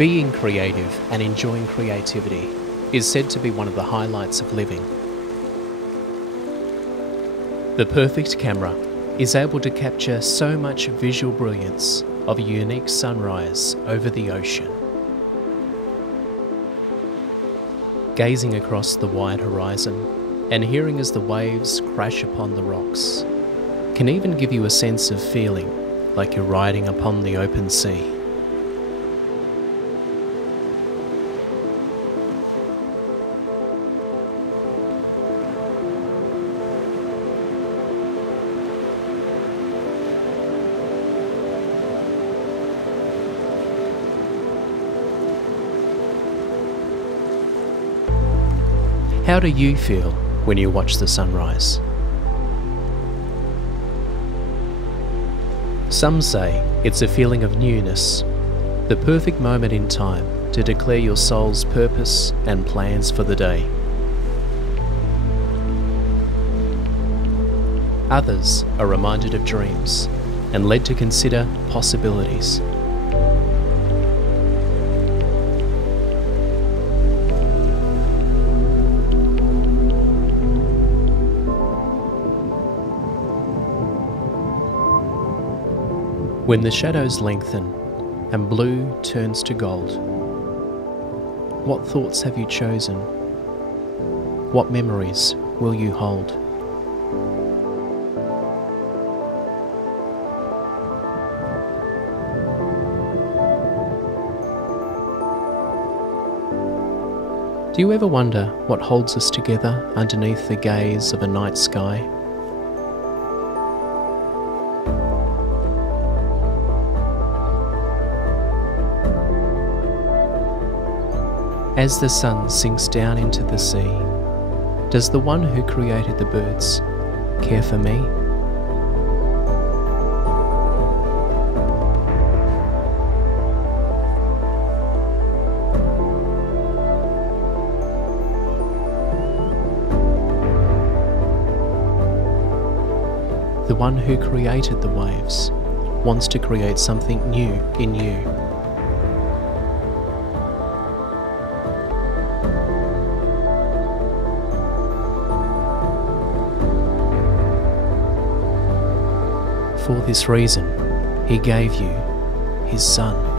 Being creative and enjoying creativity is said to be one of the highlights of living. The perfect camera is able to capture so much visual brilliance of a unique sunrise over the ocean. Gazing across the wide horizon and hearing as the waves crash upon the rocks can even give you a sense of feeling like you're riding upon the open sea. How do you feel when you watch the sunrise? Some say it's a feeling of newness, the perfect moment in time to declare your soul's purpose and plans for the day. Others are reminded of dreams and led to consider possibilities. When the shadows lengthen and blue turns to gold, what thoughts have you chosen? What memories will you hold? Do you ever wonder what holds us together underneath the gaze of a night sky? As the sun sinks down into the sea, does the one who created the birds care for me? The one who created the waves wants to create something new in you. For this reason, he gave you his Son.